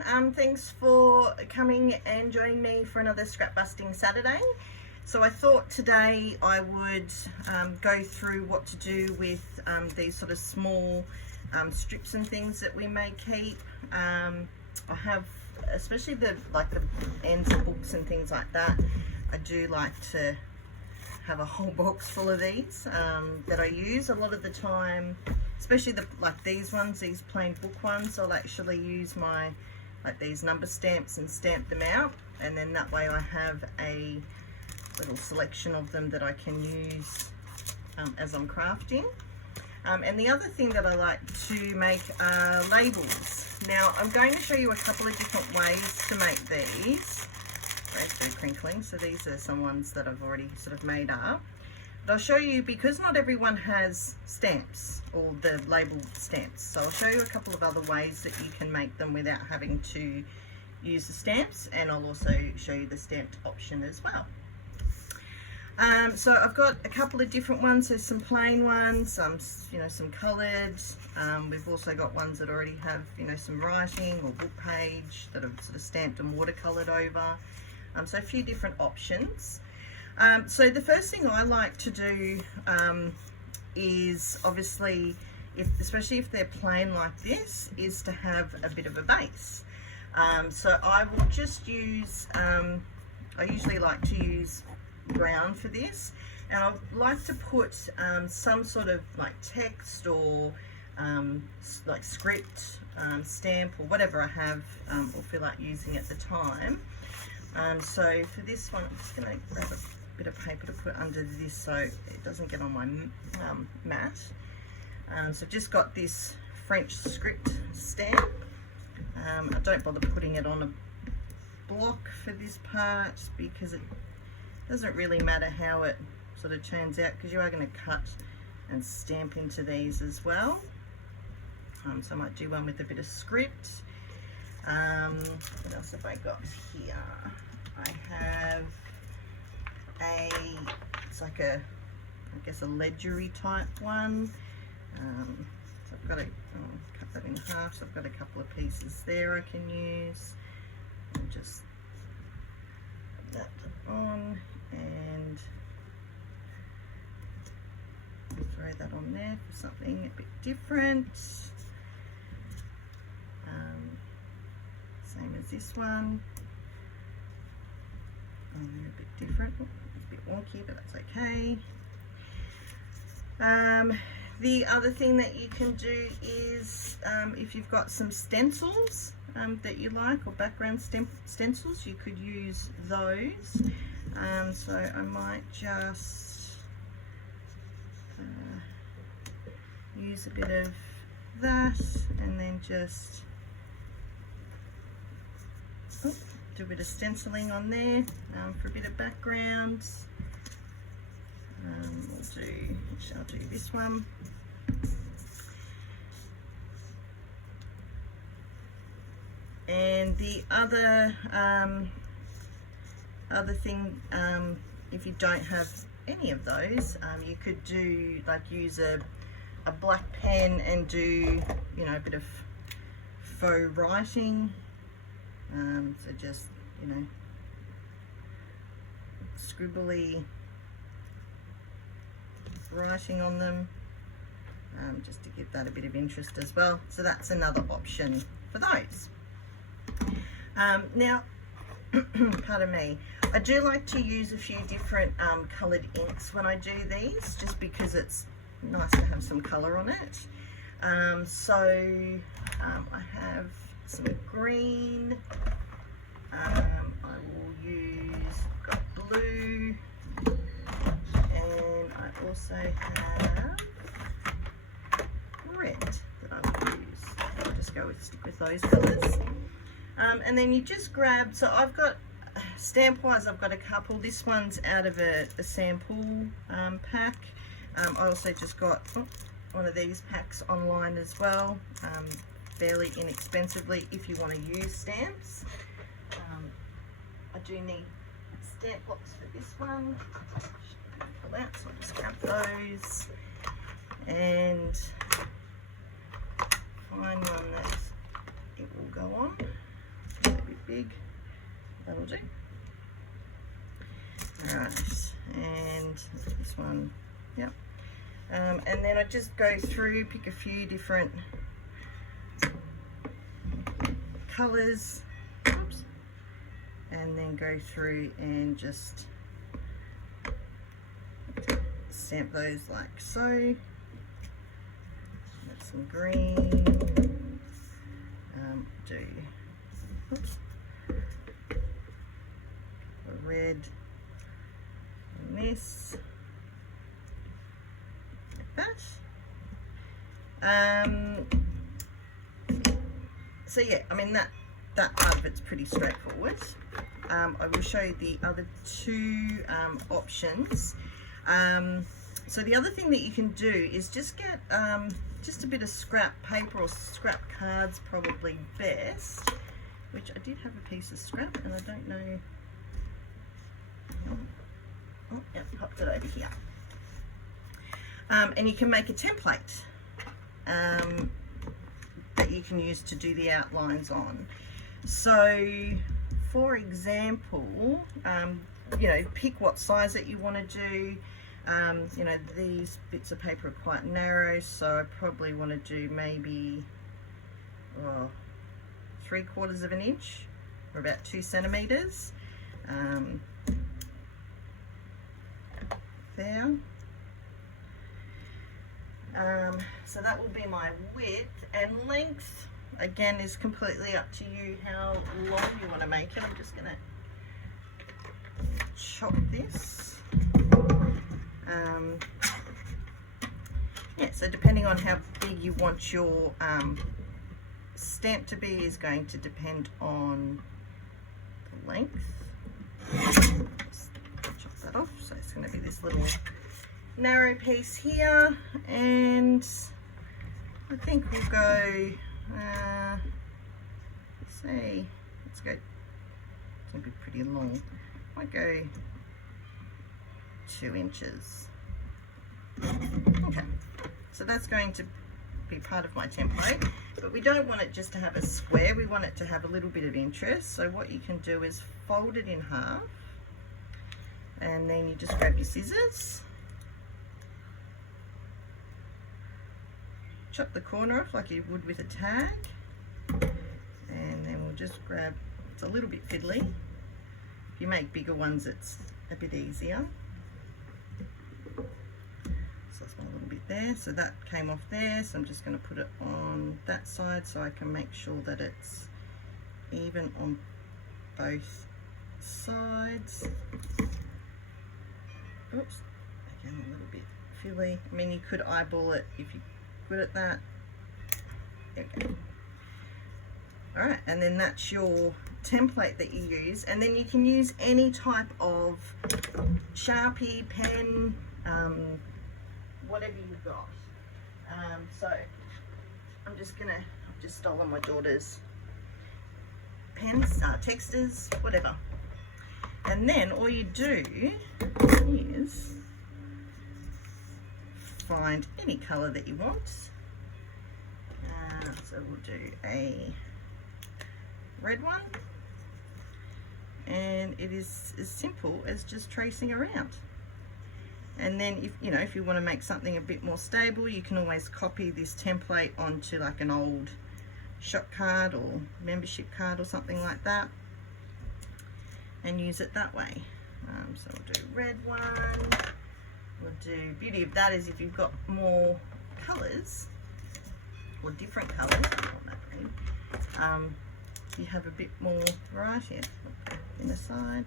everyone, thanks for coming and joining me for another scrap busting Saturday. So I thought today I would go through what to do with these sort of small strips and things that we may keep. I have, especially the ends of books and things like that, I do like to have a whole box full of these that I use a lot of the time, especially these ones, these plain book ones. I'll actually use my these number stamps and stamp them out, and then that way I have a little selection of them that I can use as I'm crafting. And the other thing that I like to make are labels. Now I'm going to show you a couple of different ways to make these. They're crinkling, so these are some ones that I've already sort of made up. But I'll show you, because not everyone has stamps or the label stamps, so I'll show you a couple of other ways that you can make them without having to use the stamps, and I'll also show you the stamped option as well. So I've got a couple of different ones. There's some plain ones, some coloured. We've also got ones that already have some writing or book page that are sort of stamped and watercoloured over. So a few different options. So the first thing I like to do is, obviously, especially if they're plain like this, is to have a bit of a base. So I will just use, I usually like to use brown for this, and I like to put some sort of text or script, stamp, or whatever I have or feel like using at the time. So for this one, I'm just going to grab a bit of paper to put under this so it doesn't get on my mat. So I've just got this French script stamp. I don't bother putting it on a block for this part, because it doesn't really matter how it sort of turns out, because you are going to cut and stamp into these as well. So I might do one with a bit of script. What else have I got here? I have it's like a, I guess, a ledgery type one. So I've got to cut that in half, so I've got a couple of pieces there I can use. And just put that on and throw that on there for something a bit different. Same as this one. They're a bit different. It's a bit wonky, but that's okay. The other thing that you can do is, if you've got some stencils that you like, or background stencils, you could use those. So I might just use a bit of that, and then just do a bit of stenciling on there for a bit of background. I'll do this one. And the other thing, if you don't have any of those, you could do use a black pen and do a bit of faux writing. So just scribbly writing on them, just to give that a bit of interest as well. So that's another option for those. Now, pardon me, I do like to use a few different coloured inks when I do these, just because it's nice to have some colour on it. So I have some green. I will use, got blue, and I also have red that I will use. I'll just stick with those colours. And then you just grab, so I've got, stamp wise, I've got a couple. This one's out of a sample pack. I also just got one of these packs online as well, fairly inexpensively if you want to use stamps. I do need a stamp box for this one. Pull out, so I'll just grab those and find one that it will go on. big. That'll do. Alright, and this one, yep. And then I just go through, pick a few different colours, oops, and then go through and just stamp those like so. Get some green, do oops, a red and this, like that. So yeah, I mean that part of it's pretty straightforward. I will show you the other two options. So the other thing that you can do is just get just a bit of scrap paper or scrap cards, probably best, which I did have a piece of scrap and I don't know. Oh, yeah, popped it over here. And you can make a template that you can use to do the outlines on. So for example, you know, pick what size that you want to do. You know, these bits of paper are quite narrow, so I probably want to do maybe 3/4 of an inch or about 2 centimeters. There. So that will be my width, and length again is completely up to you how long you want to make it. I'm just going to chop this. Yeah, so depending on how big you want your stamp to be is going to depend on the length. Just chop that off. So it's going to be this little narrow piece here, and I think we'll go say, let's go, it's going to be pretty long. I might go 2 inches. Okay, so that's going to be part of my template, but we don't want it just to have a square, we want it to have a little bit of interest. So what you can do is fold it in half, and then you just grab your scissors, chop the corner off like you would with a tag, and then we'll just grab, it's a little bit fiddly. If you make bigger ones it's a bit easier. So that's my little bit there, so that came off there, so I'm just going to put it on that side so I can make sure that it's even on both sides. Oops, again a little bit fiddly. I mean, you could eyeball it if you're good at that. There we go. Alright, and then that's your template that you use, and then you can use any type of Sharpie, pen, whatever you've got. So I'm just gonna, I've just stolen my daughter's pens, texters, whatever. And then all you do is find any colour that you want. So we'll do a red one, and it is as simple as just tracing around. And then if you know, if you want to make something a bit more stable, you can always copy this template onto like an old shop card or membership card or something like that and use it that way. So we'll do red one, we'll do, beauty of that is if you've got more colours or different colours, you have a bit more variety. In the side.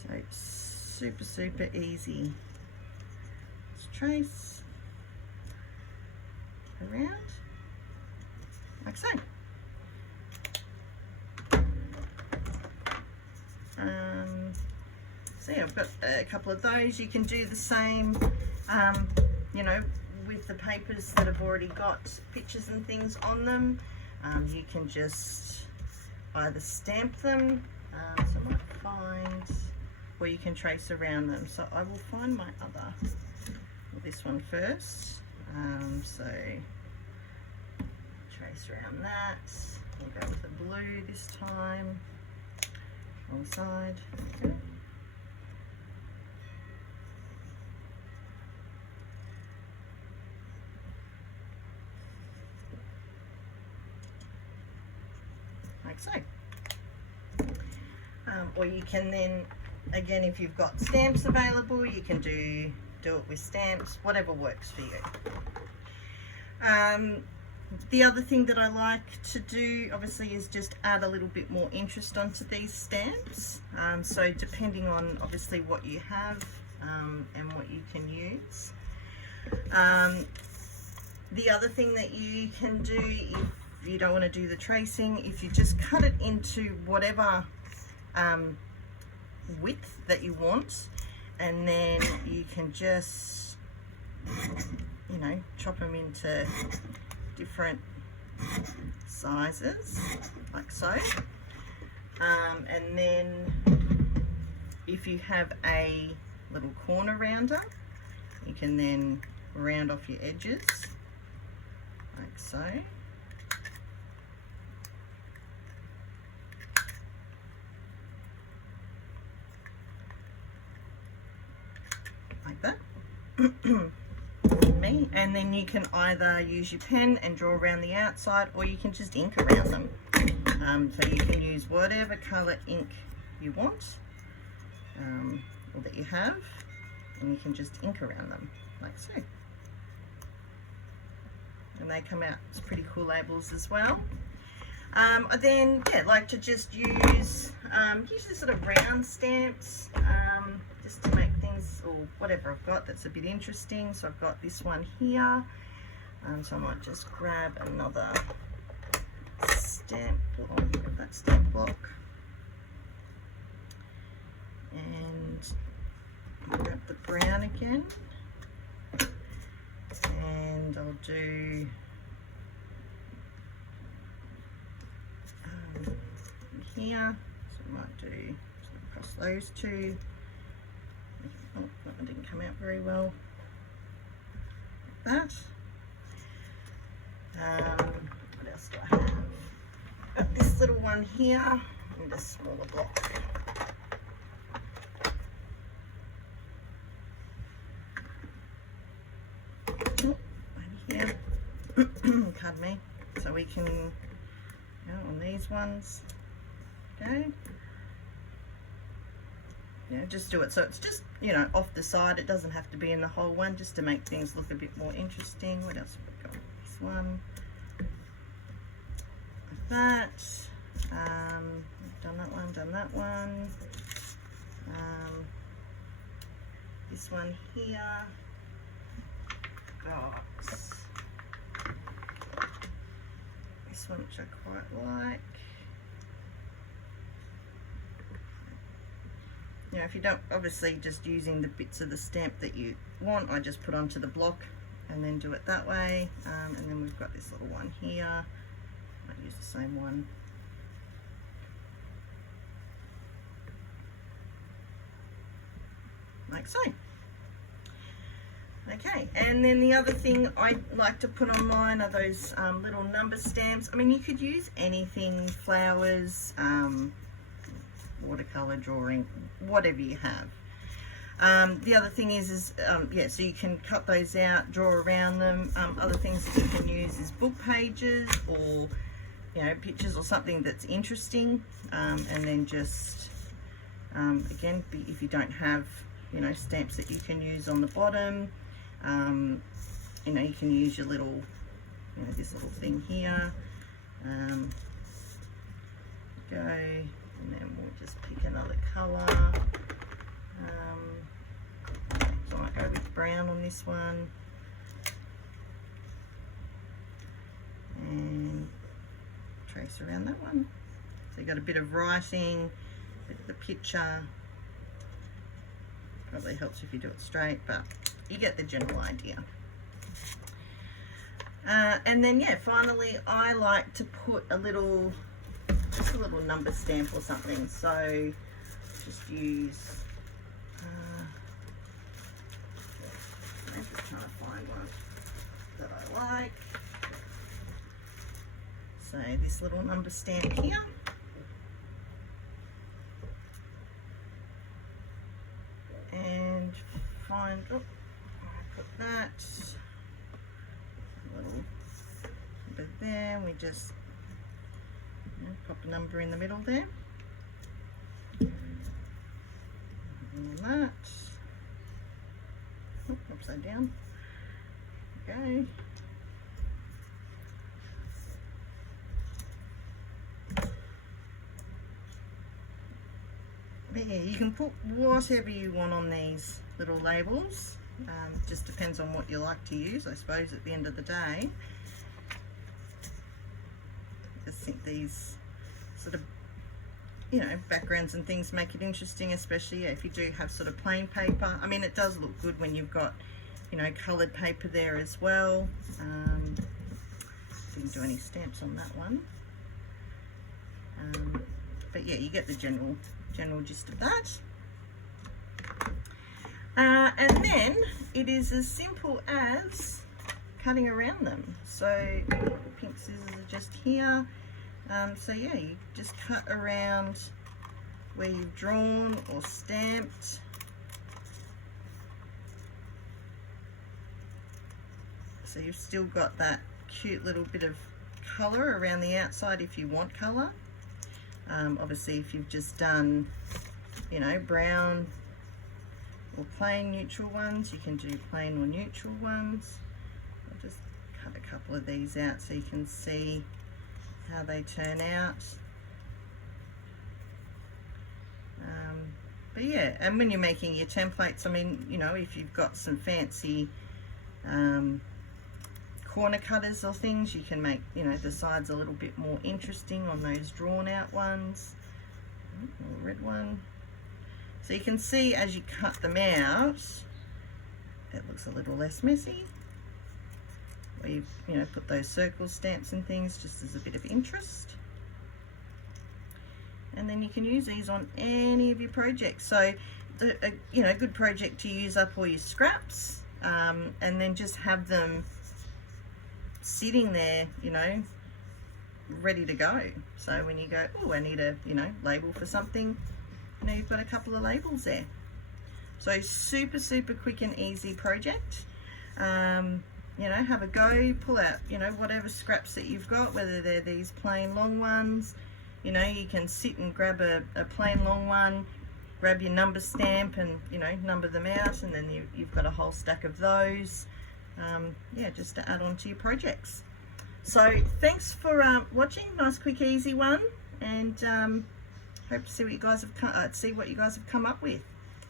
So super, super easy. Just trace around like so. So yeah, I've got a couple of those. You can do the same, you know, with the papers that have already got pictures and things on them. You can just either stamp them, so I might find, or you can trace around them. So I will find my other, this one first. So trace trace around that. We'll go with the blue this time. Wrong side. Okay. Like so. Or you can then, again, if you've got stamps available, you can do it with stamps, whatever works for you. The other thing that I like to do, obviously, is just add a little bit more interest onto these stamps. So depending on, obviously, what you have and what you can use. The other thing that you can do, if you don't want to do the tracing, if you just cut it into whatever width that you want, and then you can just, you know, chop them into different sizes, like so. And then if you have a little corner rounder, you can then round off your edges, like so. Like that. And then you can either use your pen and draw around the outside, or you can just ink around them. So you can use whatever colour ink you want, or that you have, and you can just ink around them, like so. And they come out as pretty cool labels as well. I then, yeah, like to just use usually sort of round stamps, just to make things, or whatever I've got that's a bit interesting. So I've got this one here, so I might just grab another stamp block, that stamp block, and grab the brown again, and I'll do here, so I might do across those two. Oh, that one didn't come out very well. Like that. What else do I have? Got this little one here and a smaller block. Oh, over here. Pardon me. So we can go on these ones. Okay. Yeah, just do it so it's just, you know, off the side. It doesn't have to be in the whole one, just to make things look a bit more interesting. What else have we got? This one. Like that. Done that one, done that one. This one here. Got this one, which I quite like. You know, if you don't, obviously just using the bits of the stamp that you want, I just put onto the block and then do it that way. And then we've got this little one here. Might use the same one. Like so. Okay, and then the other thing I like to put on mine are those little number stamps. I mean, you could use anything, flowers, watercolor drawing, whatever you have. The other thing is yeah, so you can cut those out, draw around them. Other things that you can use is book pages, or, you know, pictures or something that's interesting, and then just again, if you don't have, you know, stamps that you can use on the bottom, you know, you can use your little, you know, this little thing here. Go, and then we'll just pick another colour. So I might go with brown on this one, and trace around that one. So you've got a bit of writing, a bit of the picture. Probably helps if you do it straight, but you get the general idea. And then, yeah, finally I like to put a little, just a little number stamp or something. So just use, I'm just trying to find one that I like. So this little number stamp here. And find, oh, put that little bit there. We just pop a number in the middle there. And that. Oh, upside down. Okay. But yeah, you can put whatever you want on these little labels. Just depends on what you like to use, I suppose, at the end of the day. I just think these sort of, you know, backgrounds and things make it interesting, especially if you do have sort of plain paper. I mean, it does look good when you've got, you know, coloured paper there as well. Didn't do any stamps on that one. But yeah, you get the general gist of that. And then it is as simple as cutting around them. So pink scissors are just here. So yeah, you just cut around where you've drawn or stamped. So you've still got that cute little bit of colour around the outside if you want colour. Obviously if you've just done, you know, brown or plain neutral ones, you can do plain or neutral ones. I'll just cut a couple of these out so you can see how they turn out. But yeah, and when you're making your templates, I mean, you know, if you've got some fancy corner cutters or things, you can make, you know, the sides a little bit more interesting on those drawn out ones. A red one. So you can see as you cut them out, it looks a little less messy. Where you know, put those circle stamps and things just as a bit of interest. And then you can use these on any of your projects. So, you know, a good project to use up all your scraps, and then just have them sitting there, you know, ready to go. So when you go, oh, I need a, you know, label for something, you know, you've got a couple of labels there. So super quick and easy project. You know, have a go, pull out, you know, whatever scraps that you've got, whether they're these plain long ones. You know, you can sit and grab a plain long one, grab your number stamp and, you know, number them out, and then you've got a whole stack of those. Yeah, just to add on to your projects. So thanks for watching. Nice, quick, easy one, and hope to see what you guys have come up with.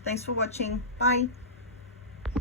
Thanks for watching. Bye.